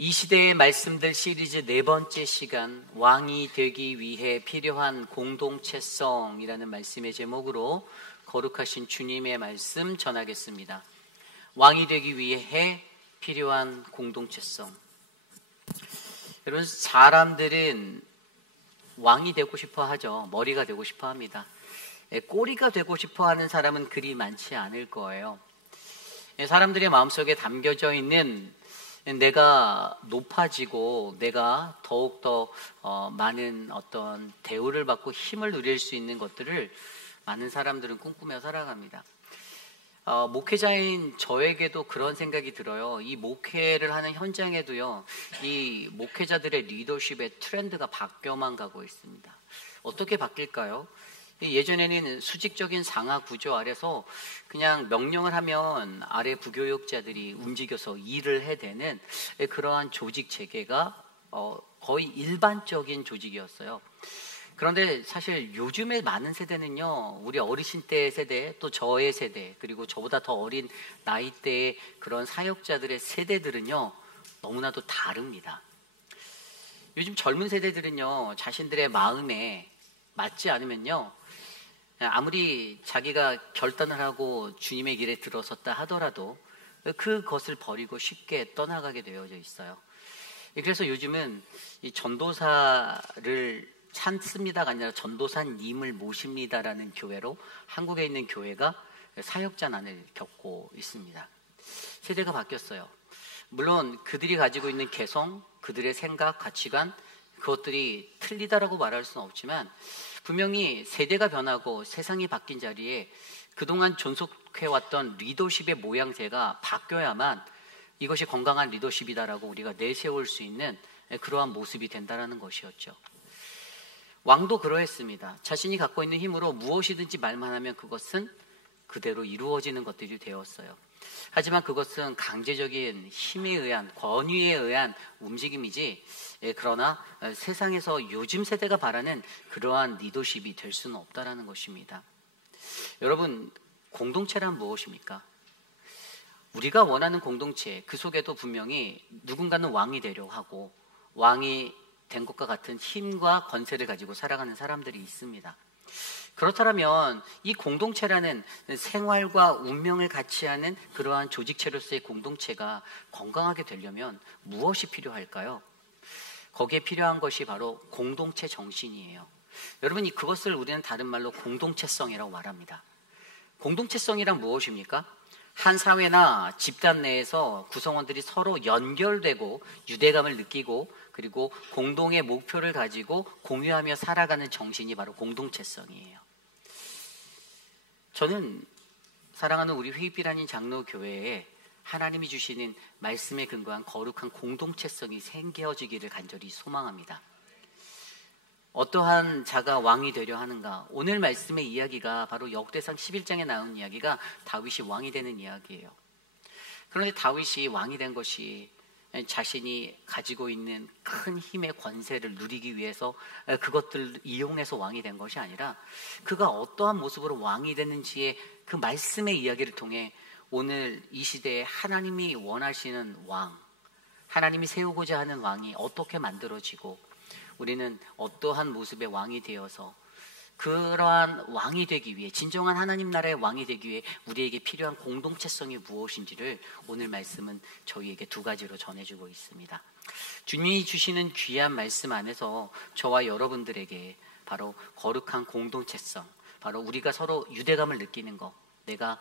이 시대의 말씀들 시리즈 네 번째 시간, 왕이 되기 위해 필요한 공동체성이라는 말씀의 제목으로 거룩하신 주님의 말씀 전하겠습니다. 왕이 되기 위해 필요한 공동체성. 여러분, 사람들은 왕이 되고 싶어 하죠. 머리가 되고 싶어 합니다. 꼬리가 되고 싶어 하는 사람은 그리 많지 않을 거예요. 사람들의 마음속에 담겨져 있는 내가 높아지고 내가 더욱더 많은 어떤 대우를 받고 힘을 누릴 수 있는 것들을 많은 사람들은 꿈꾸며 살아갑니다. 목회자인 저에게도 그런 생각이 들어요. 이 목회를 하는 현장에도요, 이 목회자들의 리더십의 트렌드가 바뀌어만 가고 있습니다. 어떻게 바뀔까요? 예전에는 수직적인 상하 구조 아래서 그냥 명령을 하면 아래 부교육자들이 움직여서 일을 해대는 그러한 조직 체계가 거의 일반적인 조직이었어요. 그런데 사실 요즘의 많은 세대는요, 우리 어르신 때의 세대, 또 저의 세대, 그리고 저보다 더 어린 나이대의 그런 사역자들의 세대들은요, 너무나도 다릅니다. 요즘 젊은 세대들은요, 자신들의 마음에 맞지 않으면요, 아무리 자기가 결단을 하고 주님의 길에 들어섰다 하더라도 그것을 버리고 쉽게 떠나가게 되어져 있어요. 그래서 요즘은 이 전도사를 찾습니다가 아니라 전도사님을 모십니다라는 교회로 한국에 있는 교회가 사역자난을 겪고 있습니다. 세대가 바뀌었어요. 물론 그들이 가지고 있는 개성, 그들의 생각, 가치관, 그것들이 틀리다라고 말할 수는 없지만 분명히 세대가 변하고 세상이 바뀐 자리에 그동안 존속해왔던 리더십의 모양새가 바뀌어야만 이것이 건강한 리더십이다라고 우리가 내세울 수 있는 그러한 모습이 된다는 것이었죠. 왕도 그러했습니다. 자신이 갖고 있는 힘으로 무엇이든지 말만 하면 그것은 그대로 이루어지는 것들이 되었어요. 하지만 그것은 강제적인 힘에 의한, 권위에 의한 움직임이지, 그러나 세상에서 요즘 세대가 바라는 그러한 리더십이 될 수는 없다는 것입니다. 여러분, 공동체란 무엇입니까? 우리가 원하는 공동체, 그 속에도 분명히 누군가는 왕이 되려고 하고 왕이 된 것과 같은 힘과 권세를 가지고 살아가는 사람들이 있습니다. 그렇다면 이 공동체라는 생활과 운명을 같이 하는 그러한 조직체로서의 공동체가 건강하게 되려면 무엇이 필요할까요? 거기에 필요한 것이 바로 공동체 정신이에요. 여러분, 그것을 우리는 다른 말로 공동체성이라고 말합니다. 공동체성이란 무엇입니까? 한 사회나 집단 내에서 구성원들이 서로 연결되고 유대감을 느끼고 그리고 공동의 목표를 가지고 공유하며 살아가는 정신이 바로 공동체성이에요. 저는 사랑하는 우리 회입비라는 장로교회에 하나님이 주시는 말씀에 근거한 거룩한 공동체성이 생겨지기를 간절히 소망합니다. 어떠한 자가 왕이 되려 하는가? 오늘 말씀의 이야기가 바로 역대상 11장에 나온 이야기가 다윗이 왕이 되는 이야기예요. 그런데 다윗이 왕이 된 것이 자신이 가지고 있는 큰 힘의 권세를 누리기 위해서 그것들을 이용해서 왕이 된 것이 아니라 그가 어떠한 모습으로 왕이 됐는지의 그 말씀의 이야기를 통해 오늘 이 시대에 하나님이 원하시는 왕, 하나님이 세우고자 하는 왕이 어떻게 만들어지고 우리는 어떠한 모습의 왕이 되어서 그러한 왕이 되기 위해, 진정한 하나님 나라의 왕이 되기 위해 우리에게 필요한 공동체성이 무엇인지를 오늘 말씀은 저희에게 두 가지로 전해주고 있습니다. 주님이 주시는 귀한 말씀 안에서 저와 여러분들에게 바로 거룩한 공동체성, 바로 우리가 서로 유대감을 느끼는 것, 내가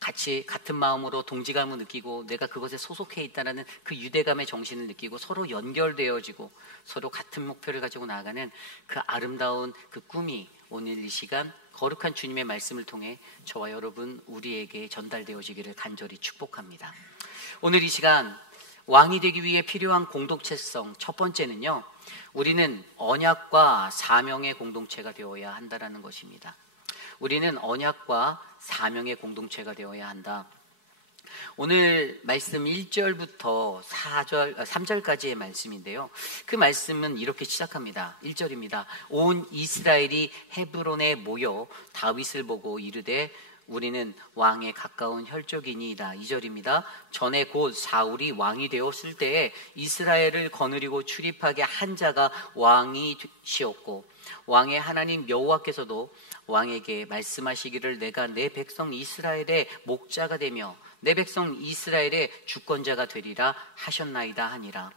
같이 같은 마음으로 동지감을 느끼고 내가 그것에 소속해 있다는 그 유대감의 정신을 느끼고 서로 연결되어지고 서로 같은 목표를 가지고 나아가는 그 아름다운 그 꿈이 오늘 이 시간 거룩한 주님의 말씀을 통해 저와 여러분 우리에게 전달되어지기를 간절히 축복합니다. 오늘 이 시간 왕이 되기 위해 필요한 공동체성, 첫 번째는요, 우리는 언약과 사명의 공동체가 되어야 한다는 것입니다. 우리는 언약과 사명의 공동체가 되어야 한다. 오늘 말씀 1절부터 3절까지의 말씀인데요. 그 말씀은 이렇게 시작합니다. 1절입니다. 온 이스라엘이 헤브론에 모여 다윗을 보고 이르되 우리는 왕에 가까운 혈족이니이다. 2절입니다. 전에 곧 사울이 왕이 되었을 때에 이스라엘을 거느리고 출입하게 한 자가 왕이시었고 왕의 하나님 여호와께서도 왕에게 말씀하시기를 내가 내 백성 이스라엘의 목자가 되며 내 백성 이스라엘의 주권자가 되리라 하셨나이다 하니라.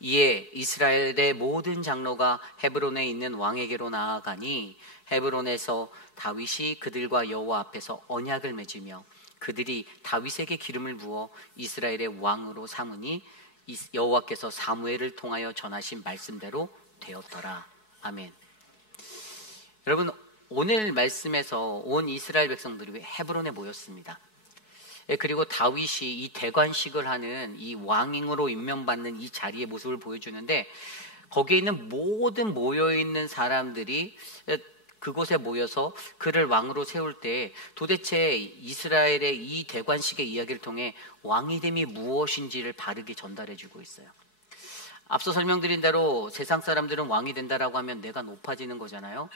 이에 이스라엘의 모든 장로가 헤브론에 있는 왕에게로 나아가니 헤브론에서 다윗이 그들과 여호와 앞에서 언약을 맺으며 그들이 다윗에게 기름을 부어 이스라엘의 왕으로 삼으니 여호와께서 사무엘을 통하여 전하신 말씀대로 되었더라. 아멘. 여러분, 오늘 말씀에서 온 이스라엘 백성들이 헤브론에 모였습니다. 그리고 다윗이 이 대관식을 하는 이 왕으로 임명받는 이 자리의 모습을 보여주는데 거기에 있는 모든 모여있는 사람들이 그곳에 모여서 그를 왕으로 세울 때 도대체 이스라엘의 이 대관식의 이야기를 통해 왕이됨이 무엇인지를 바르게 전달해주고 있어요. 앞서 설명드린 대로 세상 사람들은 왕이 된다라고 하면 내가 높아지는 거잖아요.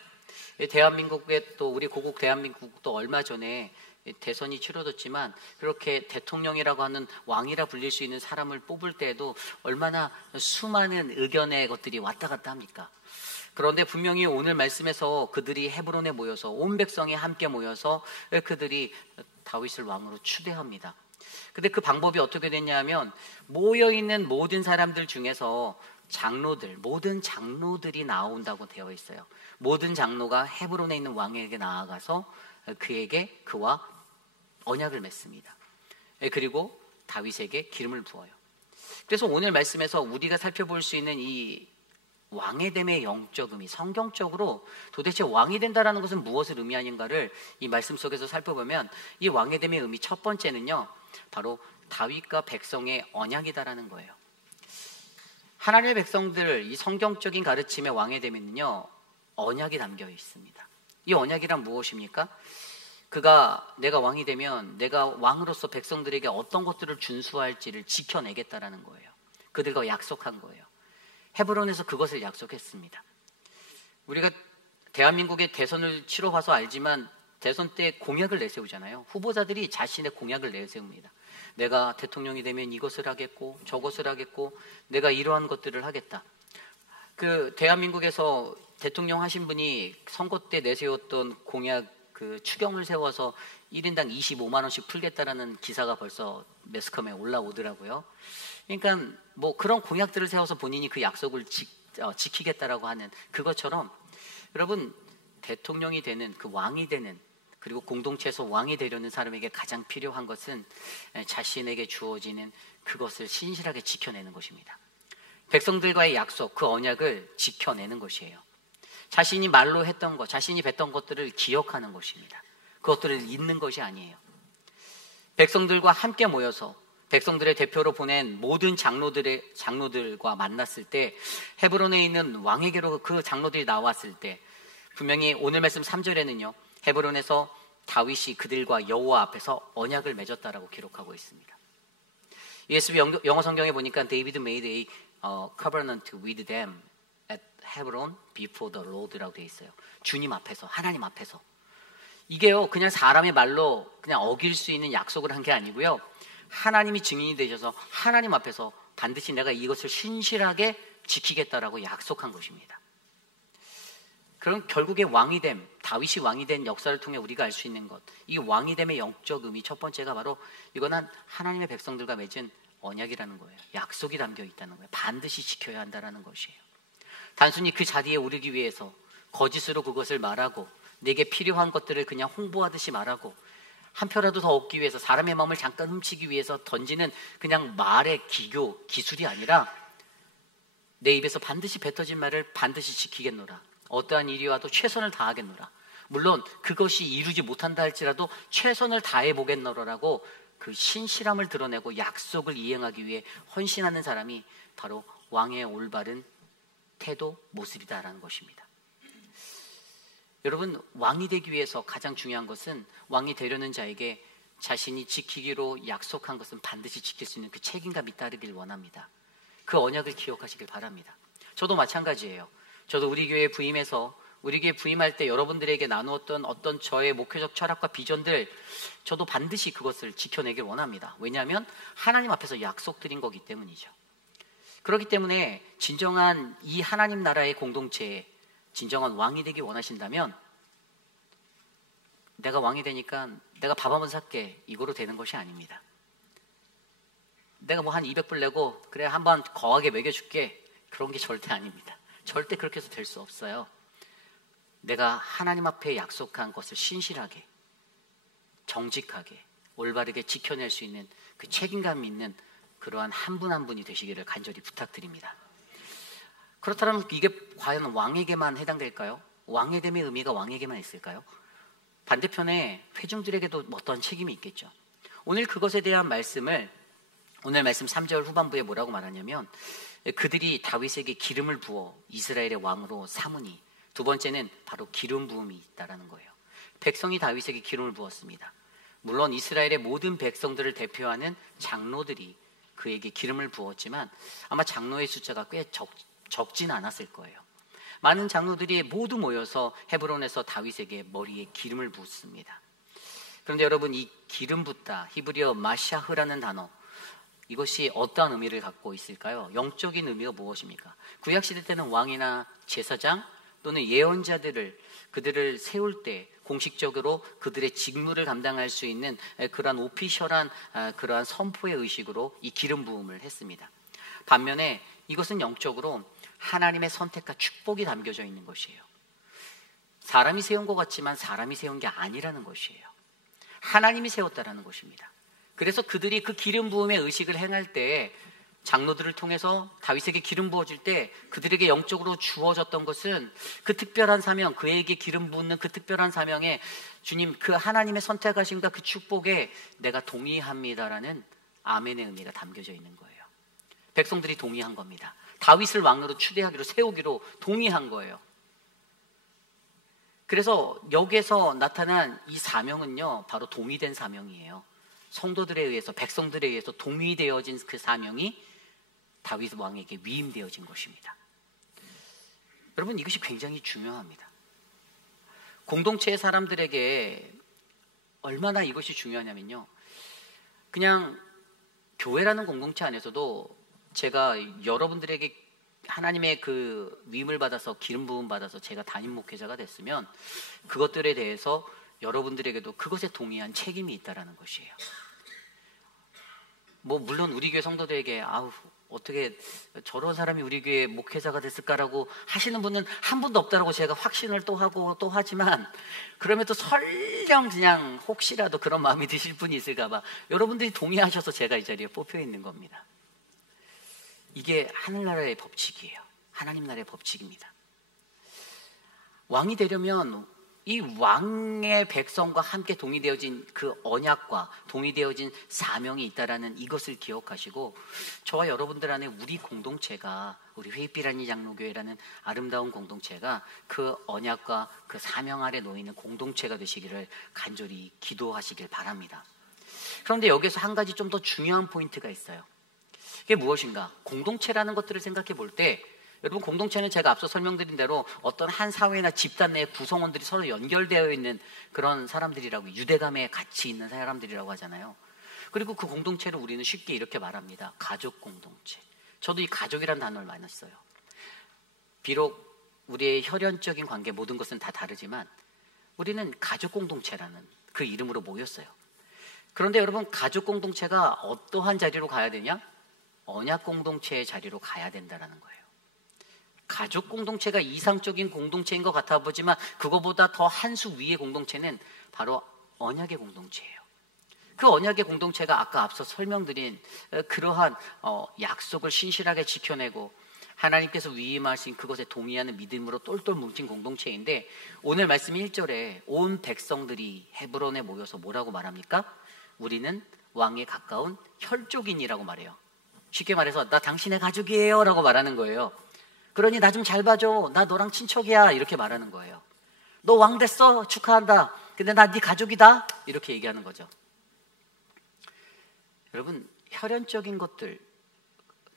대한민국에 또 우리 고국 대한민국도 얼마 전에 대선이 치러졌지만 그렇게 대통령이라고 하는 왕이라 불릴 수 있는 사람을 뽑을 때에도 얼마나 수많은 의견의 것들이 왔다 갔다 합니까? 그런데 분명히 오늘 말씀에서 그들이 헤브론에 모여서 온 백성이 함께 모여서 그들이 다윗을 왕으로 추대합니다. 근데 그 방법이 어떻게 됐냐면 모여있는 모든 사람들 중에서 장로들, 모든 장로들이 나온다고 되어 있어요. 모든 장로가 헤브론에 있는 왕에게 나아가서 그와 언약을 맺습니다. 그리고 다윗에게 기름을 부어요. 그래서 오늘 말씀에서 우리가 살펴볼 수 있는 이 왕의 됨의 영적 의미, 성경적으로 도대체 왕이 된다라는 것은 무엇을 의미하는가를 이 말씀 속에서 살펴보면 이 왕의 됨의 의미 첫 번째는요, 바로 다윗과 백성의 언약이다라는 거예요. 하나님의 백성들, 이 성경적인 가르침의 왕의 됨에는요, 언약이 담겨 있습니다. 이 언약이란 무엇입니까? 내가 왕이 되면 내가 왕으로서 백성들에게 어떤 것들을 준수할지를 지켜내겠다라는 거예요. 그들과 약속한 거예요. 헤브론에서 그것을 약속했습니다. 우리가 대한민국의 대선을 치러봐서 알지만 대선 때 공약을 내세우잖아요. 후보자들이 자신의 공약을 내세웁니다. 내가 대통령이 되면 이것을 하겠고 저것을 하겠고 내가 이러한 것들을 하겠다. 대한민국에서 대통령 하신 분이 선거 때 내세웠던 공약 추경을 세워서 1인당 25만 원씩 풀겠다라는 기사가 벌써 매스컴에 올라오더라고요. 그러니까 뭐 그런 공약들을 세워서 본인이 그 약속을 지키겠다라고 하는 그것처럼 여러분 대통령이 되는 그 왕이 되는 그리고 공동체에서 왕이 되려는 사람에게 가장 필요한 것은 자신에게 주어지는 그것을 신실하게 지켜내는 것입니다. 백성들과의 약속, 그 언약을 지켜내는 것이에요. 자신이 말로 했던 것, 자신이 뱉던 것들을 기억하는 것입니다. 그것들을 잊는 것이 아니에요. 백성들과 함께 모여서 백성들의 대표로 보낸 모든 장로들과 만났을 때 헤브론에 있는 왕에게로 그 장로들이 나왔을 때 분명히 오늘 말씀 3절에는요. 헤브론에서 다윗이 그들과 여호와 앞에서 언약을 맺었다라고 기록하고 있습니다. ESV 영어 성경에 보니까 David made a covenant with them at Hebron before the Lord라고 되어 있어요. 주님 앞에서, 하나님 앞에서. 이게요, 그냥 사람의 말로 그냥 어길 수 있는 약속을 한 게 아니고요. 하나님이 증인이 되셔서 하나님 앞에서 반드시 내가 이것을 신실하게 지키겠다라고 약속한 것입니다. 그럼 결국에 왕이 됨, 다윗이 왕이 된 역사를 통해 우리가 알 수 있는 것, 이 왕이 됨의 영적 의미 첫 번째가 바로 이거는 하나님의 백성들과 맺은 언약이라는 거예요. 약속이 담겨 있다는 거예요. 반드시 지켜야 한다는 것이에요. 단순히 그 자리에 오르기 위해서 거짓으로 그것을 말하고 내게 필요한 것들을 그냥 홍보하듯이 말하고 한 표라도 더 얻기 위해서 사람의 마음을 잠깐 훔치기 위해서 던지는 그냥 말의 기술이 아니라 내 입에서 반드시 뱉어진 말을 반드시 지키겠노라. 어떠한 일이 와도 최선을 다하겠노라. 물론 그것이 이루지 못한다 할지라도 최선을 다해보겠노라라고 그 신실함을 드러내고 약속을 이행하기 위해 헌신하는 사람이 바로 왕의 올바른 태도, 모습이다라는 것입니다. 여러분, 왕이 되기 위해서 가장 중요한 것은 왕이 되려는 자에게 자신이 지키기로 약속한 것은 반드시 지킬 수 있는 그 책임감이 따르길 원합니다. 그 언약을 기억하시길 바랍니다. 저도 마찬가지예요. 저도 우리 교회에 부임해서 우리 교회 부임할 때 여러분들에게 나누었던 어떤 저의 목회적 철학과 비전들, 저도 반드시 그것을 지켜내길 원합니다. 왜냐하면 하나님 앞에서 약속드린 거기 때문이죠. 그렇기 때문에 진정한 이 하나님 나라의 공동체에 진정한 왕이 되기 원하신다면, 내가 왕이 되니까 내가 밥 한번 살게, 이거로 되는 것이 아닙니다. 내가 뭐 한 200불 내고 그래 한번 거하게 먹여줄게, 그런 게 절대 아닙니다. 절대 그렇게 해서 될 수 없어요. 내가 하나님 앞에 약속한 것을 신실하게, 정직하게, 올바르게 지켜낼 수 있는 그 책임감 있는 그러한 한 분 한 분이 되시기를 간절히 부탁드립니다. 그렇다면 이게 과연 왕에게만 해당될까요? 왕의 됨의 의미가 왕에게만 있을까요? 반대편에 회중들에게도 어떤 책임이 있겠죠. 오늘 그것에 대한 말씀을, 오늘 말씀 3절 후반부에 뭐라고 말하냐면, 그들이 다윗에게 기름을 부어 이스라엘의 왕으로 삼으니, 두 번째는 바로 기름 부음이 있다라는 거예요. 백성이 다윗에게 기름을 부었습니다. 물론 이스라엘의 모든 백성들을 대표하는 장로들이 그에게 기름을 부었지만 아마 장로의 숫자가 꽤 적진 않았을 거예요. 많은 장로들이 모두 모여서 헤브론에서 다윗에게 머리에 기름을 붓습니다. 그런데 여러분, 이 기름 붓다, 히브리어 마샤흐라는 단어, 이것이 어떠한 의미를 갖고 있을까요? 영적인 의미가 무엇입니까? 구약시대 때는 왕이나 제사장 또는 예언자들을, 그들을 세울 때 공식적으로 그들의 직무를 감당할 수 있는 그러한 오피셜한 그러한 선포의 의식으로 이 기름 부음을 했습니다. 반면에 이것은 영적으로 하나님의 선택과 축복이 담겨져 있는 것이에요. 사람이 세운 것 같지만 사람이 세운 게 아니라는 것이에요. 하나님이 세웠다라는 것입니다. 그래서 그들이 그 기름 부음의 의식을 행할 때, 장로들을 통해서 다윗에게 기름 부어줄 때 그들에게 영적으로 주어졌던 것은 그 특별한 사명, 그에게 기름 붓는 그 특별한 사명에 주님 그 하나님의 선택하심과 그 축복에 내가 동의합니다라는 아멘의 의미가 담겨져 있는 거예요. 백성들이 동의한 겁니다. 다윗을 왕으로 추대하기로, 세우기로 동의한 거예요. 그래서 여기에서 나타난 이 사명은요, 바로 동의된 사명이에요. 성도들에 의해서, 백성들에 의해서 동의되어진 그 사명이 다윗 왕에게 위임되어진 것입니다. 여러분, 이것이 굉장히 중요합니다. 공동체의 사람들에게 얼마나 이것이 중요하냐면요, 그냥 교회라는 공동체 안에서도 제가 여러분들에게 하나님의 그 위임을 받아서, 기름 부음 받아서 제가 담임 목회자가 됐으면 그것들에 대해서 여러분들에게도 그것에 동의한 책임이 있다라는 것이에요. 뭐 물론 우리 교회 성도들에게 아우 어떻게 저런 사람이 우리 교회 목회자가 됐을까라고 하시는 분은 한 분도 없다라고 제가 확신을 또 하고 또 하지만, 그러면 또 설령 그냥 혹시라도 그런 마음이 드실 분이 있을까 봐 여러분들이 동의하셔서 제가 이 자리에 뽑혀 있는 겁니다. 이게 하늘나라의 법칙이에요. 하나님 나라의 법칙입니다. 왕이 되려면 이 왕의 백성과 함께 동의되어진 그 언약과 동의되어진 사명이 있다라는 이것을 기억하시고, 저와 여러분들 안에 우리 공동체가, 우리 회의비라니 장로교회라는 아름다운 공동체가 그 언약과 그 사명 아래 놓이는 공동체가 되시기를 간절히 기도하시길 바랍니다. 그런데 여기서 한 가지 좀 더 중요한 포인트가 있어요. 그게 무엇인가? 공동체라는 것들을 생각해 볼 때, 여러분, 공동체는 제가 앞서 설명드린 대로 어떤 한 사회나 집단 내 구성원들이 서로 연결되어 있는 그런 사람들이라고, 유대감에 같이 있는 사람들이라고 하잖아요. 그리고 그 공동체를 우리는 쉽게 이렇게 말합니다. 가족 공동체. 저도 이 가족이라는 단어를 많이 써요. 비록 우리의 혈연적인 관계, 모든 것은 다 다르지만 우리는 가족 공동체라는 그 이름으로 모였어요. 그런데 여러분, 가족 공동체가 어떠한 자리로 가야 되냐? 언약 공동체의 자리로 가야 된다는 거예요. 가족 공동체가 이상적인 공동체인 것 같아 보지만 그거보다 더 한 수 위의 공동체는 바로 언약의 공동체예요. 그 언약의 공동체가 아까 앞서 설명드린 그러한 약속을 신실하게 지켜내고 하나님께서 위임하신 그것에 동의하는 믿음으로 똘똘 뭉친 공동체인데, 오늘 말씀 1절에 온 백성들이 헤브론에 모여서 뭐라고 말합니까? 우리는 왕에 가까운 혈족인이라고 말해요. 쉽게 말해서 나 당신의 가족이에요 라고 말하는 거예요. 그러니 나 좀 잘 봐줘, 나 너랑 친척이야, 이렇게 말하는 거예요. 너 왕 됐어, 축하한다, 근데 나 네 가족이다, 이렇게 얘기하는 거죠. 여러분, 혈연적인 것들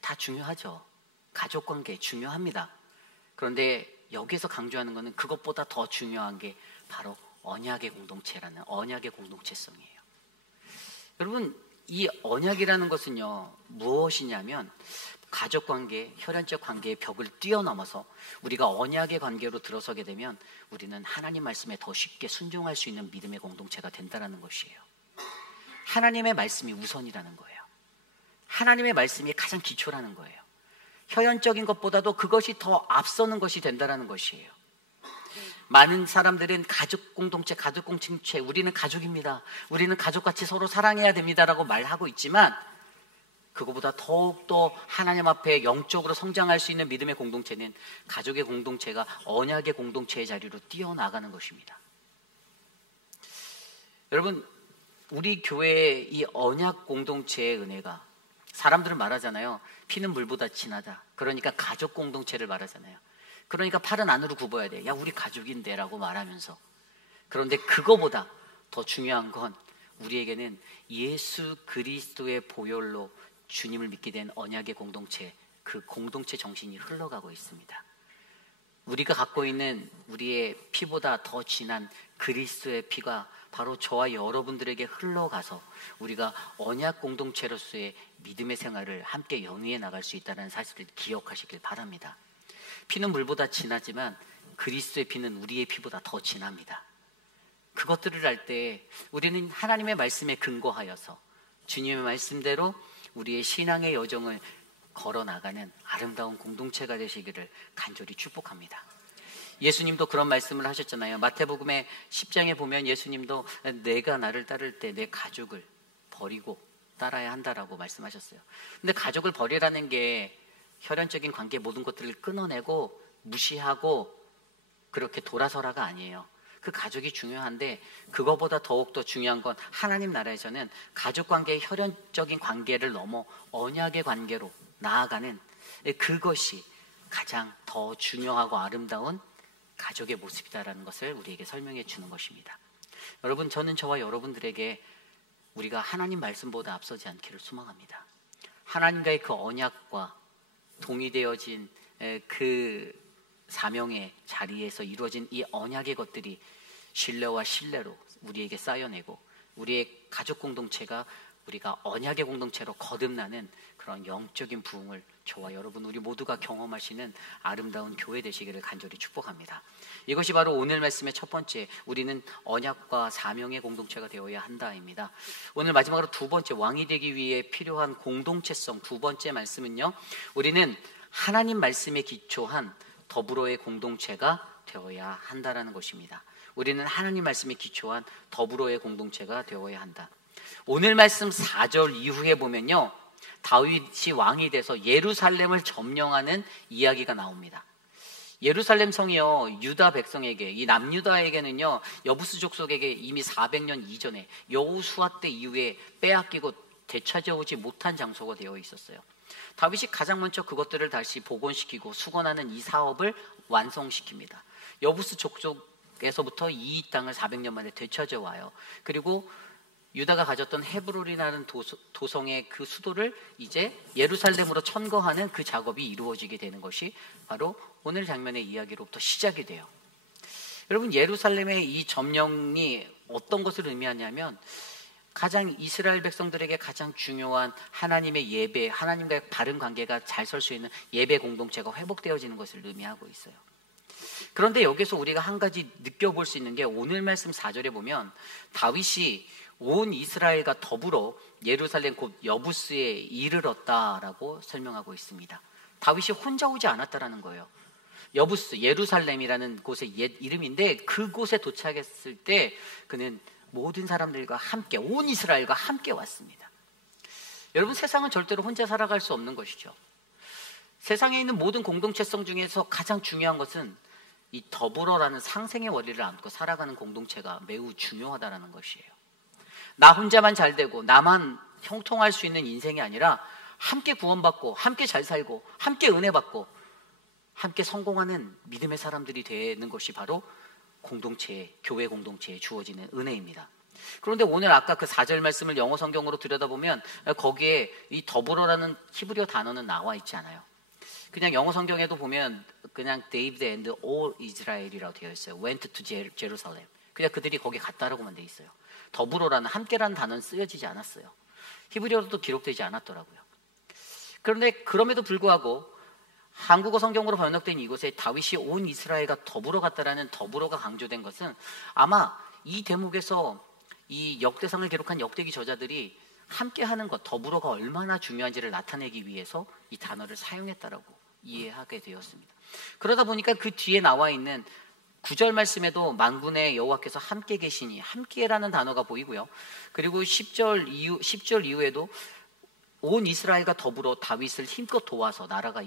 다 중요하죠. 가족관계 중요합니다. 그런데 여기서 강조하는 것은 그것보다 더 중요한 게 바로 언약의 공동체라는 언약의 공동체성이에요. 여러분, 이 언약이라는 것은요, 무엇이냐면 가족관계, 혈연적 관계의 벽을 뛰어넘어서 우리가 언약의 관계로 들어서게 되면 우리는 하나님 말씀에 더 쉽게 순종할 수 있는 믿음의 공동체가 된다는 것이에요. 하나님의 말씀이 우선이라는 거예요. 하나님의 말씀이 가장 기초라는 거예요. 혈연적인 것보다도 그것이 더 앞서는 것이 된다는 것이에요. 많은 사람들은 가족 공동체, 우리는 가족입니다. 우리는 가족같이 서로 사랑해야 됩니다라고 말하고 있지만 그거보다 더욱더 하나님 앞에 영적으로 성장할 수 있는 믿음의 공동체는 가족의 공동체가 언약의 공동체의 자리로 뛰어나가는 것입니다. 여러분, 우리 교회의 이 언약 공동체의 은혜가 사람들은 말하잖아요. 피는 물보다 진하다. 그러니까 가족 공동체를 말하잖아요. 그러니까 팔은 안으로 굽어야 돼. 야, 우리 가족인데 라고 말하면서. 그런데 그거보다 더 중요한 건 우리에게는 예수 그리스도의 보혈로 주님을 믿게 된 언약의 공동체, 그 공동체 정신이 흘러가고 있습니다. 우리가 갖고 있는 우리의 피보다 더 진한 그리스도의 피가 바로 저와 여러분들에게 흘러가서 우리가 언약 공동체로서의 믿음의 생활을 함께 영위해 나갈 수 있다는 사실을 기억하시길 바랍니다. 피는 물보다 진하지만 그리스도의 피는 우리의 피보다 더 진합니다. 그것들을 알 때 우리는 하나님의 말씀에 근거하여서 주님의 말씀대로 우리의 신앙의 여정을 걸어나가는 아름다운 공동체가 되시기를 간절히 축복합니다. 예수님도 그런 말씀을 하셨잖아요. 마태복음의 10장에 보면 예수님도 내가 나를 따를 때 내 가족을 버리고 따라야 한다라고 말씀하셨어요. 근데 가족을 버리라는 게 혈연적인 관계 모든 것들을 끊어내고 무시하고 그렇게 돌아서라가 아니에요. 그 가족이 중요한데 그거보다 더욱더 중요한 건 하나님 나라에서는 가족관계의 혈연적인 관계를 넘어 언약의 관계로 나아가는 그것이 가장 더 중요하고 아름다운 가족의 모습이다라는 것을 우리에게 설명해 주는 것입니다. 여러분, 저는 저와 여러분들에게 우리가 하나님 말씀보다 앞서지 않기를 소망합니다. 하나님과의 그 언약과 동의되어진 그 사명의 자리에서 이루어진 이 언약의 것들이 신뢰와 신뢰로 우리에게 쌓여내고 우리의 가족 공동체가 우리가 언약의 공동체로 거듭나는 그런 영적인 부흥을 저와 여러분 우리 모두가 경험하시는 아름다운 교회 되시기를 간절히 축복합니다. 이것이 바로 오늘 말씀의 첫 번째, 우리는 언약과 사명의 공동체가 되어야 한다입니다. 오늘 마지막으로 두 번째, 왕이 되기 위해 필요한 공동체성 두 번째 말씀은요, 우리는 하나님 말씀에 기초한 더불어의 공동체가 되어야 한다라는 것입니다. 우리는 하나님 말씀에 기초한 더불어의 공동체가 되어야 한다. 오늘 말씀 4절 이후에 보면요, 다윗이 왕이 돼서 예루살렘을 점령하는 이야기가 나옵니다. 예루살렘 성이요, 유다 백성에게, 이 남유다에게는요, 여부스 족속에게 이미 400년 이전에 여호수아 때 이후에 빼앗기고 되찾아오지 못한 장소가 되어 있었어요. 다윗이 가장 먼저 그것들을 다시 복원시키고 수건하는 이 사업을 완성시킵니다. 여부스 족속에서부터 이 땅을 400년 만에 되찾아와요. 그리고 유다가 가졌던 헤브론이라는 도성의 그 수도를 이제 예루살렘으로 천거하는 그 작업이 이루어지게 되는 것이 바로 오늘 장면의 이야기로부터 시작이 돼요. 여러분, 예루살렘의 이 점령이 어떤 것을 의미하냐면 가장 이스라엘 백성들에게 가장 중요한 하나님의 예배, 하나님과의 바른 관계가 잘 설 수 있는 예배 공동체가 회복되어지는 것을 의미하고 있어요. 그런데 여기서 우리가 한 가지 느껴볼 수 있는 게 오늘 말씀 4절에 보면 다윗이 온 이스라엘과 더불어 예루살렘 곧 여부스에 이르렀다라고 설명하고 있습니다. 다윗이 혼자 오지 않았다라는 거예요. 여부스, 예루살렘이라는 곳의 옛 이름인데 그곳에 도착했을 때 그는 모든 사람들과 함께, 온 이스라엘과 함께 왔습니다. 여러분, 세상은 절대로 혼자 살아갈 수 없는 것이죠. 세상에 있는 모든 공동체성 중에서 가장 중요한 것은 이 더불어라는 상생의 원리를 안고 살아가는 공동체가 매우 중요하다는 것이에요. 나 혼자만 잘 되고 나만 형통할 수 있는 인생이 아니라 함께 구원받고 함께 잘 살고 함께 은혜 받고 함께 성공하는 믿음의 사람들이 되는 것이 바로 공동체, 교회 공동체에 주어지는 은혜입니다. 그런데 오늘 아까 그 4절 말씀을 영어 성경으로 들여다보면 거기에 이 더불어라는 히브리어 단어는 나와 있지 않아요. 그냥 영어 성경에도 보면 그냥 데이비드 앤드 올 이스라엘이라고 되어 있어요. went to Jerusalem. 그냥 그들이 거기 갔다라고만 되어 있어요. 더불어라는 함께라는 단어는 쓰여지지 않았어요. 히브리어로도 기록되지 않았더라고요. 그런데 그럼에도 불구하고 한국어 성경으로 번역된 이곳에 다윗이 온 이스라엘과 더불어 갔다라는 더불어가 강조된 것은 아마 이 대목에서 이 역대상을 기록한 역대기 저자들이 함께하는 것, 더불어가 얼마나 중요한지를 나타내기 위해서 이 단어를 사용했다라고 이해하게 되었습니다. 그러다 보니까 그 뒤에 나와 있는 9절 말씀에도 만군의 여호와께서 함께 계시니, 함께라는 단어가 보이고요. 그리고 10절 이후에도 온 이스라엘과 더불어 다윗을 힘껏 도와서 나라가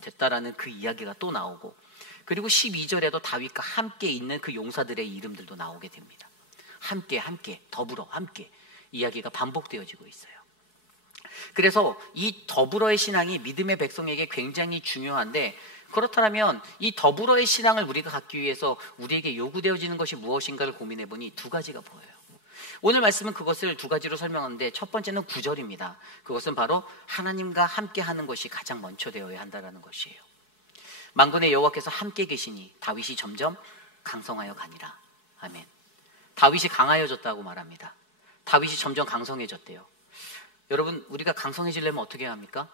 됐다라는 그 이야기가 또 나오고, 그리고 12절에도 다윗과 함께 있는 그 용사들의 이름들도 나오게 됩니다. 함께, 더불어, 함께 이야기가 반복되어지고 있어요. 그래서 이 더불어의 신앙이 믿음의 백성에게 굉장히 중요한데, 그렇다면 이 더불어의 신앙을 우리가 갖기 위해서 우리에게 요구되어지는 것이 무엇인가를 고민해 보니 두 가지가 보여요. 오늘 말씀은 그것을 두 가지로 설명하는데, 첫 번째는 9절입니다. 그것은 바로 하나님과 함께 하는 것이 가장 먼저 되어야 한다는 것이에요. 만군의 여호와께서 함께 계시니 다윗이 점점 강성하여 가니라. 아멘. 다윗이 강하여졌다고 말합니다. 다윗이 점점 강성해졌대요. 여러분, 우리가 강성해지려면 어떻게 해야 합니까?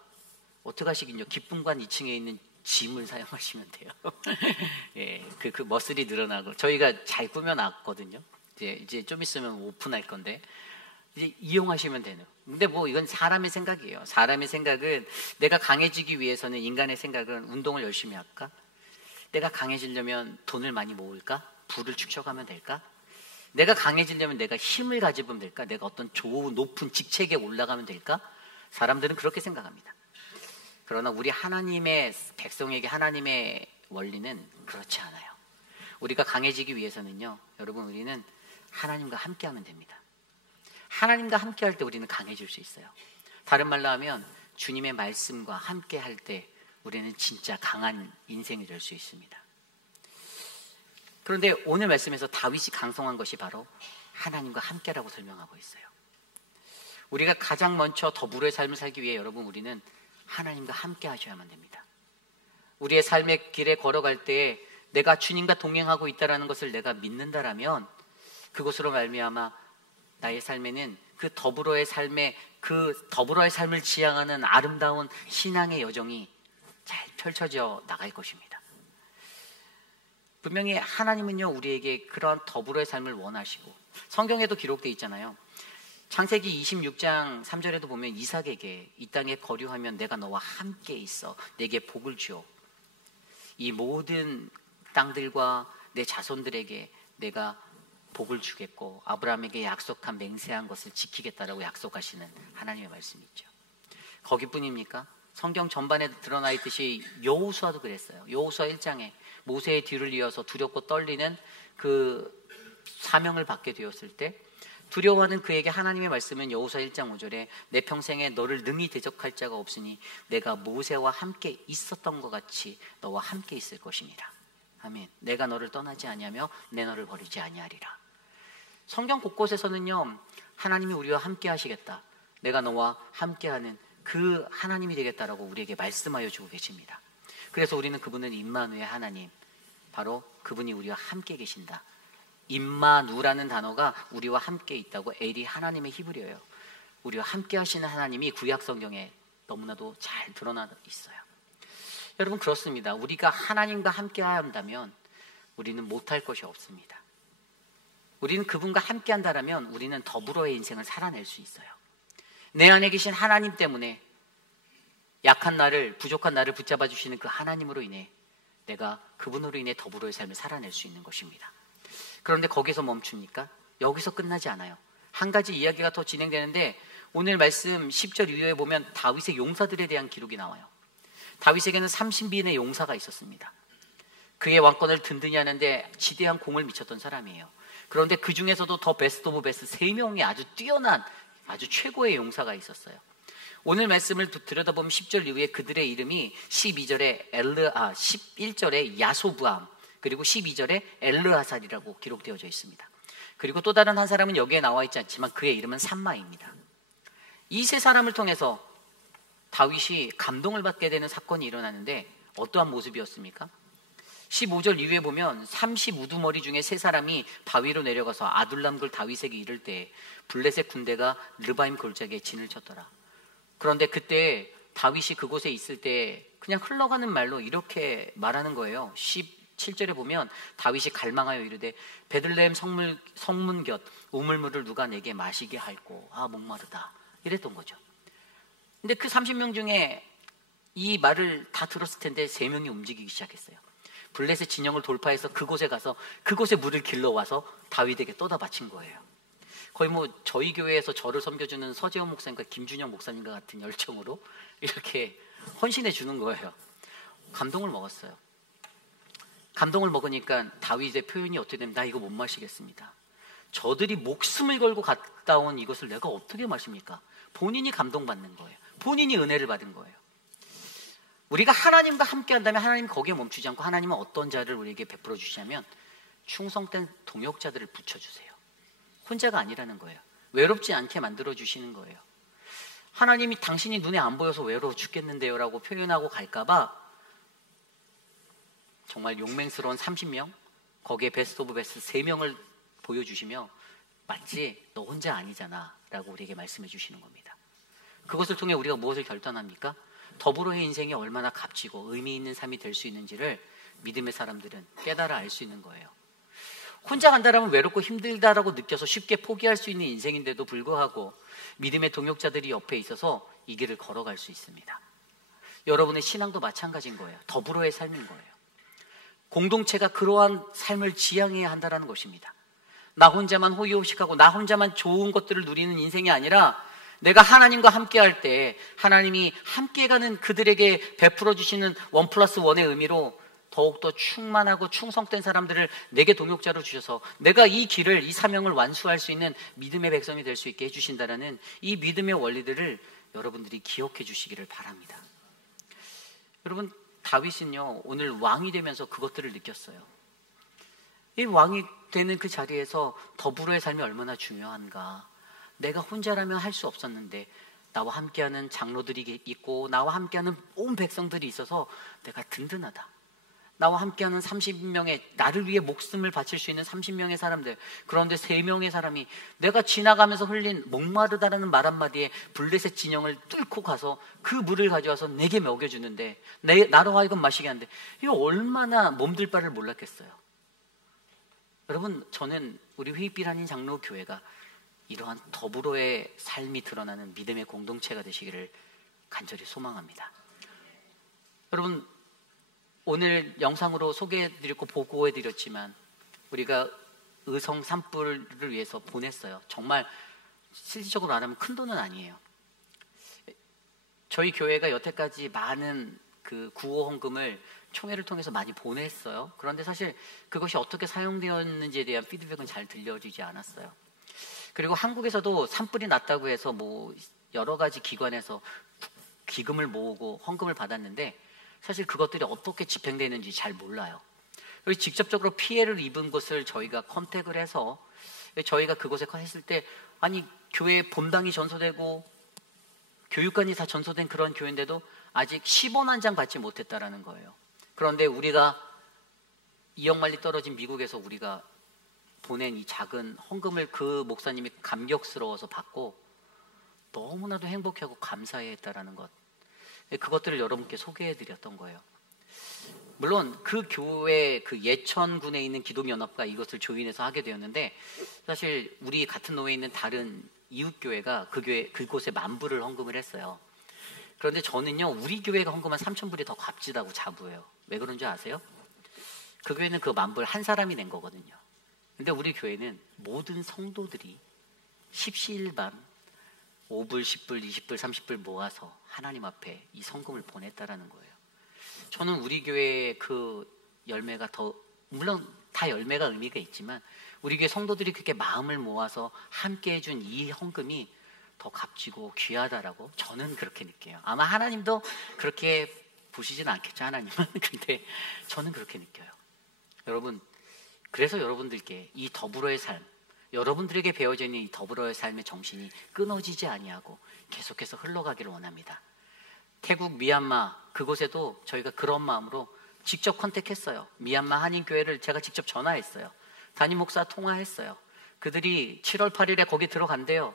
어떻게 하시긴요? 기쁨관 2층에 있는 짐을 사용하시면 돼요. 예, 그 머슬이 늘어나고, 저희가 잘 꾸며놨거든요. 이제 좀 있으면 오픈할 건데, 이제 이용하시면 되는. 근데 뭐 이건 사람의 생각이에요. 사람의 생각은, 내가 강해지기 위해서는, 인간의 생각은 운동을 열심히 할까? 내가 강해지려면 돈을 많이 모을까? 부를 축적하면 될까? 내가 강해지려면 내가 힘을 가지면 될까? 내가 어떤 좋은 높은 직책에 올라가면 될까? 사람들은 그렇게 생각합니다. 그러나 우리 하나님의 백성에게 하나님의 원리는 그렇지 않아요. 우리가 강해지기 위해서는요, 여러분, 우리는 하나님과 함께하면 됩니다. 하나님과 함께할 때 우리는 강해질 수 있어요. 다른 말로 하면 주님의 말씀과 함께할 때 우리는 진짜 강한 인생이 될 수 있습니다. 그런데 오늘 말씀에서 다윗이 강성한 것이 바로 하나님과 함께라고 설명하고 있어요. 우리가 가장 먼저 더불어의 삶을 살기 위해 여러분, 우리는 하나님과 함께 하셔야만 됩니다. 우리의 삶의 길에 걸어갈 때에 내가 주님과 동행하고 있다는 것을 내가 믿는다라면, 그것으로 말미암아 나의 삶에는 그 더불어의 삶을 지향하는 아름다운 신앙의 여정이 잘 펼쳐져 나갈 것입니다. 분명히 하나님은요, 우리에게 그런 더불어의 삶을 원하시고, 성경에도 기록되어 있잖아요. 창세기 26장 3절에도 보면 이삭에게 이 땅에 거류하면 내가 너와 함께 있어 내게 복을 주어 이 모든 땅들과 내 자손들에게 내가 복을 주겠고 아브라함에게 약속한 맹세한 것을 지키겠다라고 약속하시는 하나님의 말씀이 있죠. 거기뿐입니까? 성경 전반에 드러나 있듯이 여호수아도 그랬어요. 여호수아 1장에 모세의 뒤를 이어서 두렵고 떨리는 그 사명을 받게 되었을 때, 두려워하는 그에게 하나님의 말씀은 여호수아 1장 5절에 내 평생에 너를 능히 대적할 자가 없으니 내가 모세와 함께 있었던 것 같이 너와 함께 있을 것이니라. 아멘. 내가 너를 떠나지 아니하며 내 너를 버리지 아니하리라. 성경 곳곳에서는요, 하나님이 우리와 함께 하시겠다, 내가 너와 함께하는 그 하나님이 되겠다라고 우리에게 말씀하여 주고 계십니다. 그래서 우리는 그분은 임마누엘 하나님, 바로 그분이 우리와 함께 계신다. 임마누라는 단어가 우리와 함께 있다고, 엘이 하나님의 히브리어예요. 우리와 함께 하시는 하나님이 구약 성경에 너무나도 잘 드러나 있어요. 여러분, 그렇습니다. 우리가 하나님과 함께 한다면 우리는 못할 것이 없습니다. 우리는 그분과 함께 한다면 우리는 더불어의 인생을 살아낼 수 있어요. 내 안에 계신 하나님 때문에, 약한 나를, 부족한 나를 붙잡아 주시는 그 하나님으로 인해 내가 그분으로 인해 더불어의 삶을 살아낼 수 있는 것입니다. 그런데 거기서 멈춥니까? 여기서 끝나지 않아요. 한 가지 이야기가 더 진행되는데, 오늘 말씀 10절 이후에 보면 다윗의 용사들에 대한 기록이 나와요. 다윗에게는 30인의 용사가 있었습니다. 그의 왕권을 든든히 하는데 지대한 공을 미쳤던 사람이에요. 그런데 그 중에서도 더 베스트 오브 베스트 3명의 아주 뛰어난, 아주 최고의 용사가 있었어요. 오늘 말씀을 들여다보면 10절 이후에 그들의 이름이 11절에 야소부암, 그리고 12절에 엘르하살이라고 기록되어져 있습니다. 그리고 또 다른 한 사람은 여기에 나와 있지 않지만 그의 이름은 삼마입니다. 이 세 사람을 통해서 다윗이 감동을 받게 되는 사건이 일어나는데, 어떠한 모습이었습니까? 15절 이후에 보면 30 우두머리 중에 세 사람이 바위로 내려가서 아둘람 굴 다윗에게 이를 때 블레셋 군대가 르바임 골짜기에 진을 쳤더라. 그런데 그때 다윗이 그곳에 있을 때 그냥 흘러가는 말로 이렇게 말하는 거예요. 17절에 보면 다윗이 갈망하여 이르되 베들레헴 성문 곁 우물물을 누가 내게 마시게 할꼬. 목마르다. 이랬던 거죠. 근데 그 30명 중에 이 말을 다 들었을 텐데 3명이 움직이기 시작했어요. 블레셋 진영을 돌파해서 그곳에 가서 그곳에 물을 길러와서 다윗에게 떠다 바친 거예요. 거의 저희 교회에서 저를 섬겨주는 서재원 목사님과 김준영 목사님과 같은 열정으로 이렇게 헌신해 주는 거예요. 감동을 먹었어요. 감동을 먹으니까 다윗의 표현이 어떻게 되면 나 이거 못 마시겠습니다. 저들이 목숨을 걸고 갔다 온 이것을 내가 어떻게 마십니까? 본인이 감동받는 거예요. 본인이 은혜를 받은 거예요. 우리가 하나님과 함께 한다면 하나님 거기에 멈추지 않고 하나님은 어떤 자를 우리에게 베풀어 주시냐면 충성된 동역자들을 붙여주세요. 혼자가 아니라는 거예요. 외롭지 않게 만들어 주시는 거예요. 하나님이 당신이 눈에 안 보여서 외로워 죽겠는데요 라고 표현하고 갈까봐 정말 용맹스러운 30명 거기에 베스트 오브 베스트 3명을 보여주시며 맞지? 너 혼자 아니잖아 라고 우리에게 말씀해 주시는 겁니다. 그것을 통해 우리가 무엇을 결단합니까? 더불어의 인생이 얼마나 값지고 의미 있는 삶이 될 수 있는지를 믿음의 사람들은 깨달아 알 수 있는 거예요. 혼자 간다라면 외롭고 힘들다라고 느껴서 쉽게 포기할 수 있는 인생인데도 불구하고 믿음의 동역자들이 옆에 있어서 이 길을 걸어갈 수 있습니다. 여러분의 신앙도 마찬가지인 거예요. 더불어의 삶인 거예요. 공동체가 그러한 삶을 지향해야 한다는 것입니다. 나 혼자만 호의호식하고 나 혼자만 좋은 것들을 누리는 인생이 아니라 내가 하나님과 함께 할 때 하나님이 함께 가는 그들에게 베풀어 주시는 1+1의 의미로 더욱더 충만하고 충성된 사람들을 내게 동역자로 주셔서 내가 이 길을, 이 사명을 완수할 수 있는 믿음의 백성이 될 수 있게 해주신다는 이 믿음의 원리들을 여러분들이 기억해 주시기를 바랍니다. 여러분, 다윗은요 오늘 왕이 되면서 그것들을 느꼈어요. 이 왕이 되는 그 자리에서 더불어의 삶이 얼마나 중요한가. 내가 혼자라면 할 수 없었는데 나와 함께하는 장로들이 있고 나와 함께하는 온 백성들이 있어서 내가 든든하다. 나와 함께하는 30명의 나를 위해 목숨을 바칠 수 있는 30명의 사람들, 그런데 3명의 사람이 내가 지나가면서 흘린 목마르다라는 말 한마디에 블레셋 진영을 뚫고 가서 그 물을 가져와서 내게 먹여주는데 나로 하여금 마시게 하는데 이거 얼마나 몸둘 바를 몰랐겠어요. 여러분, 저는 우리 회의비라는 장로교회가 이러한 더불어의 삶이 드러나는 믿음의 공동체가 되시기를 간절히 소망합니다. 여러분, 오늘 영상으로 소개해드리고 보고해드렸지만 우리가 의성 산불을 위해서 보냈어요. 정말 실질적으로 말하면 큰 돈은 아니에요. 저희 교회가 여태까지 많은 그 구호 헌금을 총회를 통해서 많이 보냈어요. 그런데 사실 그것이 어떻게 사용되었는지에 대한 피드백은 잘 들려지지 않았어요. 그리고 한국에서도 산불이 났다고 해서 여러 가지 기관에서 기금을 모으고 헌금을 받았는데 사실 그것들이 어떻게 집행되는지 잘 몰라요. 그리고 직접적으로 피해를 입은 곳을 저희가 컨택을 해서 저희가 그곳에 했을 때 아니 교회에 본당이 전소되고 교육관이 다 전소된 그런 교회인데도 아직 10원 한 장 받지 못했다라는 거예요. 그런데 우리가 2억 마일리 떨어진 미국에서 우리가 보낸 이 작은 헌금을 그 목사님이 감격스러워서 받고 너무나도 행복하고 감사해했다라는 것, 그것들을 여러분께 소개해드렸던 거예요. 물론 그 교회 그 예천군에 있는 기독연합과 이것을 조인해서 하게 되었는데 사실 우리 같은 노회에 있는 다른 이웃교회가 그곳에 10,000불을 헌금을 했어요. 그런데 저는요 우리 교회가 헌금한 3,000불이 더 값지다고 자부해요. 왜 그런 줄 아세요? 그 교회는 그 10,000불 한 사람이 낸 거거든요. 근데 우리 교회는 모든 성도들이 십시일반 5불, 10불, 20불, 30불 모아서 하나님 앞에 이 성금을 보냈다라는 거예요. 저는 우리 교회의 그 열매가 물론 다 열매가 의미가 있지만 우리 교회 성도들이 그렇게 마음을 모아서 함께 해준 이 헌금이 더 값지고 귀하다라고 저는 그렇게 느껴요. 아마 하나님도 그렇게 보시지는 않겠죠, 하나님은. 근데 저는 그렇게 느껴요. 여러분, 그래서 여러분들께 이 더불어의 삶, 여러분들에게 배워져 있는 이 더불어의 삶의 정신이 끊어지지 아니하고 계속해서 흘러가기를 원합니다. 태국, 미얀마 그곳에도 저희가 그런 마음으로 직접 컨택했어요. 미얀마 한인교회를 제가 직접 전화했어요. 담임 목사 통화했어요. 그들이 7월 8일에 거기 들어간대요.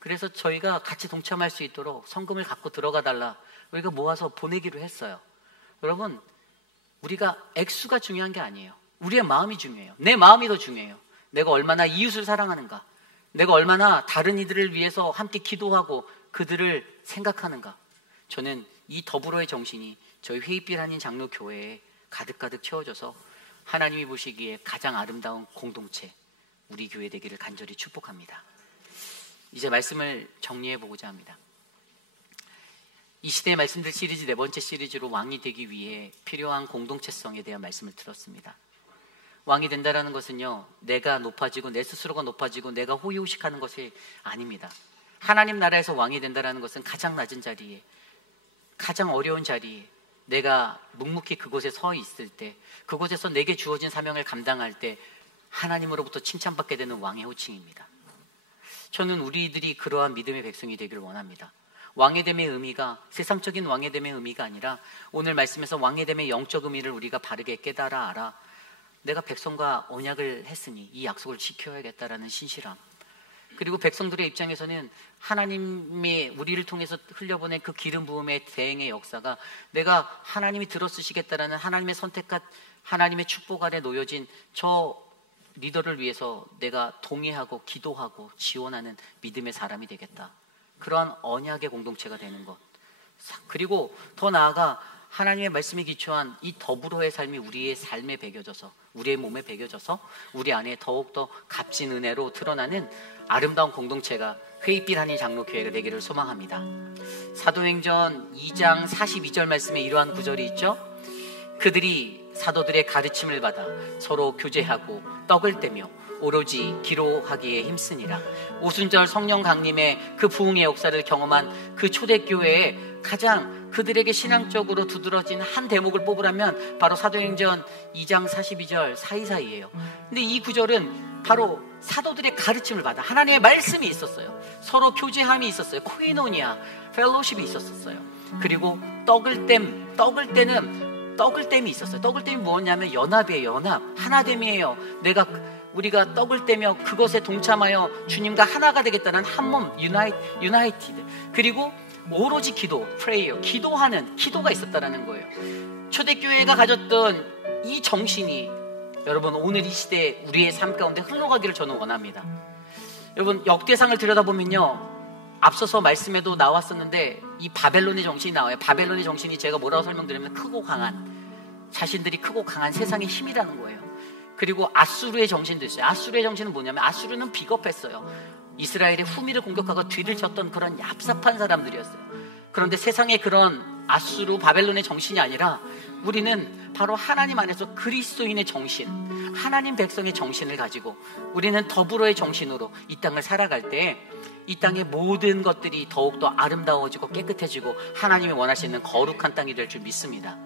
그래서 저희가 같이 동참할 수 있도록 성금을 갖고 들어가 달라 우리가 모아서 보내기로 했어요. 여러분, 우리가 액수가 중요한 게 아니에요. 우리의 마음이 중요해요. 내 마음이 더 중요해요. 내가 얼마나 이웃을 사랑하는가, 내가 얼마나 다른 이들을 위해서 함께 기도하고 그들을 생각하는가. 저는 이 더불어의 정신이 저희 회의빛 한인 장로교회에 가득가득 채워져서 하나님이 보시기에 가장 아름다운 공동체, 우리 교회 되기를 간절히 축복합니다. 이제 말씀을 정리해 보고자 합니다. 이 시대의 말씀들 시리즈 4번째 시리즈로 왕이 되기 위해 필요한 공동체성에 대한 말씀을 들었습니다. 왕이 된다는 것은요, 내가 높아지고 내 스스로가 높아지고 내가 호의호식하는 것이 아닙니다. 하나님 나라에서 왕이 된다는 것은 가장 낮은 자리에, 가장 어려운 자리에 내가 묵묵히 그곳에 서 있을 때, 그곳에서 내게 주어진 사명을 감당할 때 하나님으로부터 칭찬받게 되는 왕의 호칭입니다. 저는 우리들이 그러한 믿음의 백성이 되기를 원합니다. 왕의됨의 의미가 세상적인 왕의됨의 의미가 아니라 오늘 말씀에서 왕의됨의 영적 의미를 우리가 바르게 깨달아 알아 내가 백성과 언약을 했으니 이 약속을 지켜야겠다라는 신실함, 그리고 백성들의 입장에서는 하나님이 우리를 통해서 흘려보낸 그 기름 부음의 대행의 역사가 내가 하나님이 들어쓰시겠다라는 하나님의 선택과 하나님의 축복 아래 놓여진 저 리더를 위해서 내가 동의하고 기도하고 지원하는 믿음의 사람이 되겠다. 그러한 언약의 공동체가 되는 것. 그리고 더 나아가 하나님의 말씀에 기초한 이 더불어의 삶이 우리의 삶에 배겨져서, 우리의 몸에 배겨져서 우리 안에 더욱더 값진 은혜로 드러나는 아름다운 공동체가 회의빛 한인 장로교회가 되기를 소망합니다. 사도행전 2장 42절 말씀에 이러한 구절이 있죠. 그들이 사도들의 가르침을 받아 서로 교제하고 떡을 떼며 오로지 기로하기에 힘쓰니라. 오순절 성령 강림의 그 부흥의 역사를 경험한 그 초대교회에 가장 그들에게 신앙적으로 두드러진 한 대목을 뽑으라면 바로 사도행전 2장 42절 사이사이예요. 근데 이 구절은 바로 사도들의 가르침을 받아 하나님의 말씀이 있었어요. 서로 교제함이 있었어요. 코이노니아, 펠로십이 있었어요. 그리고 떡을 땜이 있었어요. 떡을 땜이 뭐냐면 연합이에요. 연합, 하나됨이에요. 우리가 떡을 떼며 그것에 동참하여 주님과 하나가 되겠다는 한 몸, 유나이티드. 그리고 오로지 기도, 프레이어, 기도가 있었다라는 거예요. 초대교회가 가졌던 이 정신이 여러분 오늘 이 시대에 우리의 삶 가운데 흘러가기를 저는 원합니다. 여러분 역대상을 들여다보면요, 앞서서 말씀에도 나왔었는데 이 바벨론의 정신이 나와요. 바벨론의 정신이 제가 뭐라고 설명드리면 크고 강한, 자신들이 크고 강한 세상의 힘이라는 거예요. 그리고 아수르의 정신도 있어요. 아수르의 정신은 뭐냐면 아수르는 비겁했어요. 이스라엘의 후미를 공격하고 뒤를 쳤던 그런 얍삽한 사람들이었어요. 그런데 세상의 그런 아수르 바벨론의 정신이 아니라 우리는 바로 하나님 안에서 그리스도인의 정신, 하나님 백성의 정신을 가지고 우리는 더불어의 정신으로 이 땅을 살아갈 때 이 땅의 모든 것들이 더욱더 아름다워지고 깨끗해지고 하나님이 원하시는 거룩한 땅이 될 줄 믿습니다.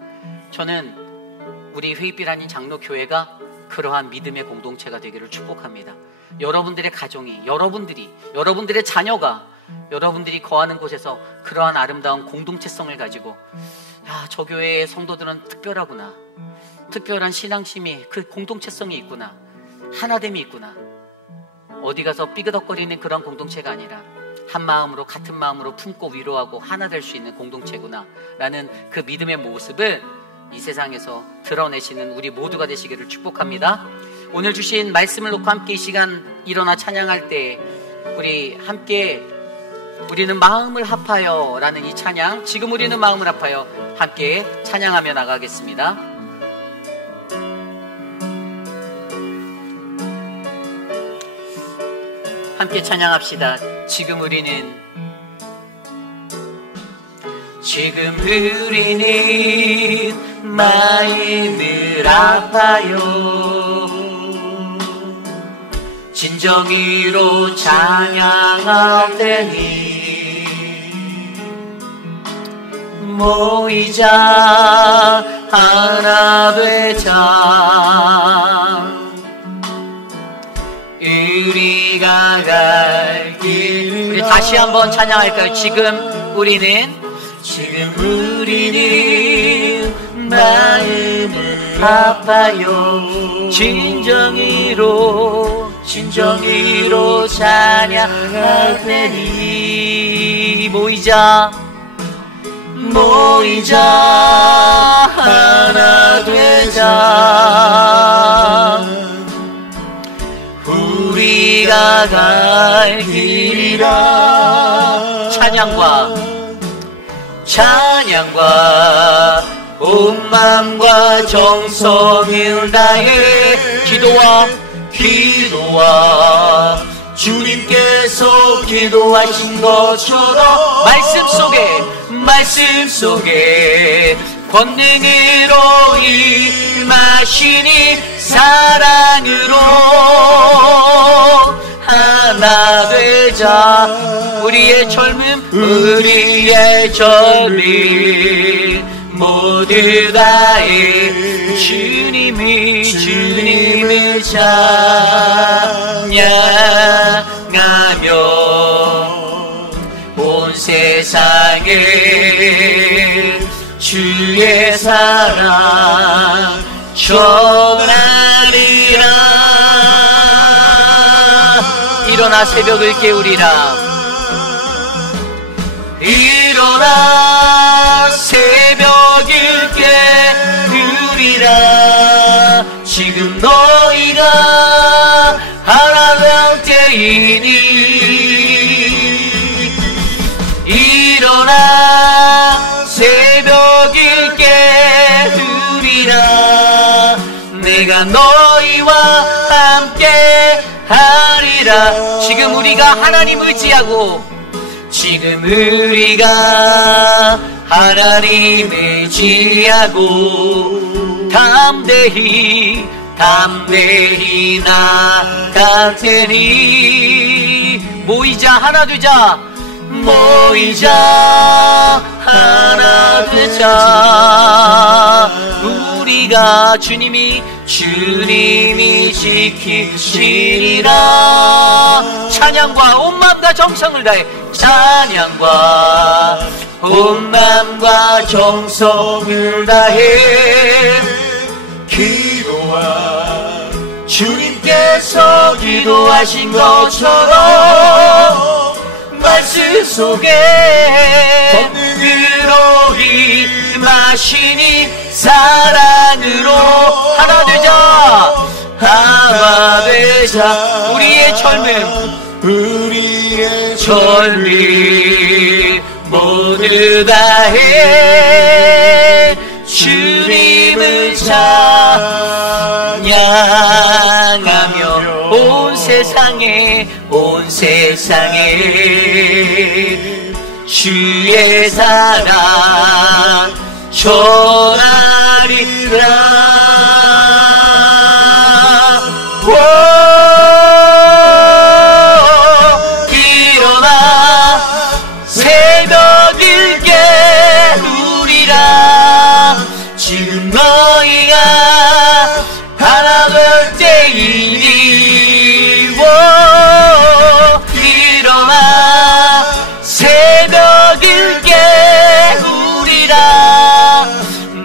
저는 우리 회의빛 한인 장로교회가 그러한 믿음의 공동체가 되기를 축복합니다. 여러분들의 가정이, 여러분들의 자녀가, 여러분들이 거하는 곳에서 그러한 아름다운 공동체성을 가지고 저 교회의 성도들은 특별하구나, 특별한 신앙심이, 그 공동체성이 있구나, 하나됨이 있구나, 어디 가서 삐그덕거리는 그런 공동체가 아니라 한 마음으로 같은 마음으로 품고 위로하고 하나 될 수 있는 공동체구나 라는 그 믿음의 모습을 이 세상에서 드러내시는 우리 모두가 되시기를 축복합니다. 오늘 주신 말씀을 놓고 함께 이 시간 일어나 찬양할 때 우리 함께 우리는 마음을 합하여 라는 이 찬양, 지금 우리는 마음을 합하여 함께 찬양하며 나가겠습니다. 함께 찬양합시다. 지금 우리는 마음을 아파요. 진정으로 찬양할 때니 모이자 하나 되자. 우리가 갈 길. 우리 다시 한번 찬양할까요? 지금 우리는 마음을 아파요. 진정으로 찬양할 테니. 모이자 하나 되자. 우리가 갈 길이라. 찬양과 온 마음과 정성을 다해 기도와 주님께서 기도하신 것처럼 말씀 속에 권능으로 임하시니 사랑으로 하나 되자. 우리의 젊음 모두 다해 주님을 찬양하며 온 세상에 주의 사랑 전하리라. 일어나 새벽을 깨우리라. 일어나 새벽을 깨우리라. 지금 너희가 하나 될 때이니. 일어나 새벽을 깨우리라. 내가 너희와 함께 하리라. 지금 우리가 하나님 의지하고 담대히 나갈 테니. 모이자 하나 되자. 우리가 주님이 지키시리라. 찬양과 온 마음과 정성을 다해 기도와 주님께서 기도하신 것처럼 말씀 속에 권능으로 임하시니 사랑으로 하나 되자. 우리의 젊음 모두 다해 주님을 찬양하며 온 세상에 주의 사랑 전하리라. 일어나 새벽을 깨우리라. 지금 너희가 하나 될 때이니. 일어나 새벽을 깨우리라.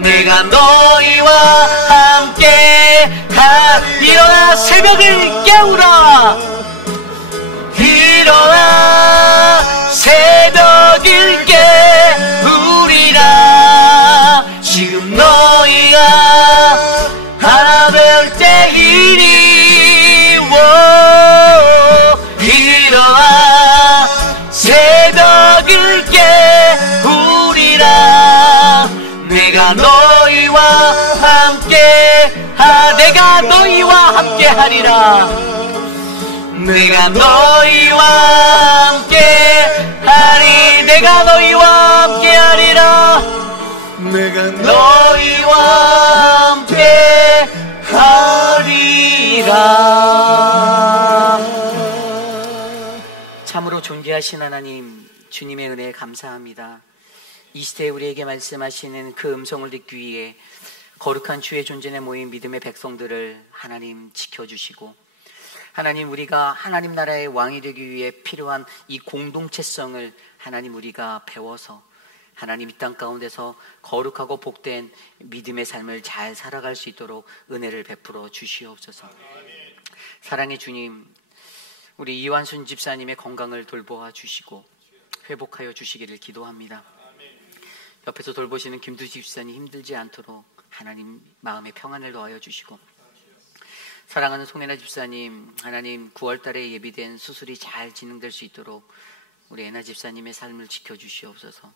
내가 너희와 함께 일어나 새벽을 깨우라. 일어나 새벽을 깨우리라. 지금 너희가 하나 될 때이니. 일어나 새벽을 깨우리라. 내가 너희와 함께 하리라. 내가 너희와 함께 하리라. 내가 너희와 함께 하리라. 참으로 존귀하신 하나님, 주님의 은혜에 감사합니다. 이 시대에 우리에게 말씀하시는 그 음성을 듣기 위해 거룩한 주의 존전에 모인 믿음의 백성들을 하나님 지켜주시고, 하나님 우리가 하나님 나라의 왕이 되기 위해 필요한 이 공동체성을 하나님 우리가 배워서 하나님 이 땅 가운데서 거룩하고 복된 믿음의 삶을 잘 살아갈 수 있도록 은혜를 베풀어 주시옵소서. 사랑의 주님, 우리 이완순 집사님의 건강을 돌보아 주시고 회복하여 주시기를 기도합니다. 옆에서 돌보시는 김두지 집사님 힘들지 않도록 하나님 마음의 평안을 더하여 주시고, 사랑하는 송혜나 집사님, 하나님 9월달에 예비된 수술이 잘 진행될 수 있도록 우리 애나 집사님의 삶을 지켜주시옵소서.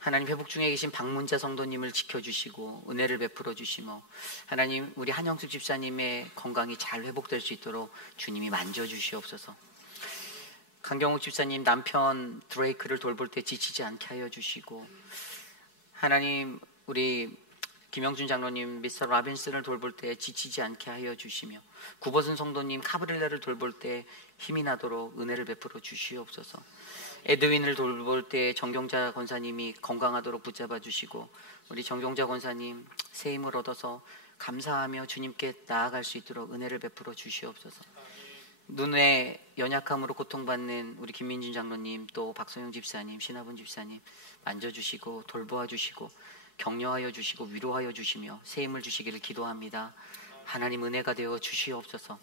하나님 회복 중에 계신 박문자 성도님을 지켜주시고 은혜를 베풀어 주시며, 하나님 우리 한영숙 집사님의 건강이 잘 회복될 수 있도록 주님이 만져주시옵소서. 강경욱 집사님 남편 드레이크를 돌볼 때 지치지 않게 하여 주시고, 하나님 우리 김영준 장로님 미스터 라빈슨을 돌볼 때 지치지 않게 하여 주시며, 구버슨 성도님 카브릴레를 돌볼 때 힘이 나도록 은혜를 베풀어 주시옵소서. 에드윈을 돌볼 때 정경자 권사님이 건강하도록 붙잡아 주시고, 우리 정경자 권사님 새 힘을 얻어서 감사하며 주님께 나아갈 수 있도록 은혜를 베풀어 주시옵소서. 눈의 연약함으로 고통받는 우리 김민준 장로님, 또 박소영 집사님, 신하분 집사님 만져주시고 돌보아 주시고 격려하여 주시고 위로하여 주시며 새 힘을 주시기를 기도합니다. 하나님 은혜가 되어 주시옵소서.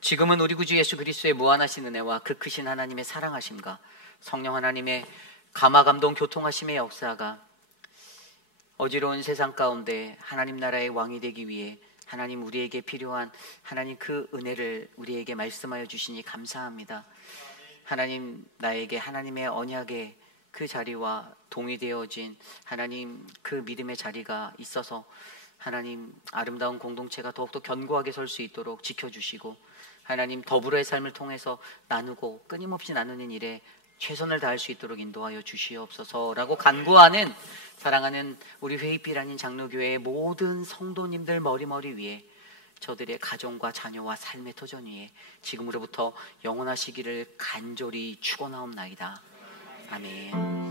지금은 우리 구주 예수 그리스도의 무한하신 은혜와 그 크신 하나님의 사랑하심과 성령 하나님의 감화감동 교통하심의 역사가 어지러운 세상 가운데 하나님 나라의 왕이 되기 위해 하나님 우리에게 필요한 하나님 그 은혜를 우리에게 말씀하여 주시니 감사합니다. 하나님 나에게 하나님의 언약의 그 자리와 동의되어진 하나님 그 믿음의 자리가 있어서 하나님 아름다운 공동체가 더욱더 견고하게 설 수 있도록 지켜주시고, 하나님 더불어의 삶을 통해서 나누고 끊임없이 나누는 일에 최선을 다할 수 있도록 인도하여 주시옵소서라고 간구하는 사랑하는 우리 회의필 아닌 장로교회의 모든 성도님들 머리머리 위에, 저들의 가정과 자녀와 삶의 터전 위에 지금으로부터 영원하시기를 간절히 축원하옵나이다. 아멘.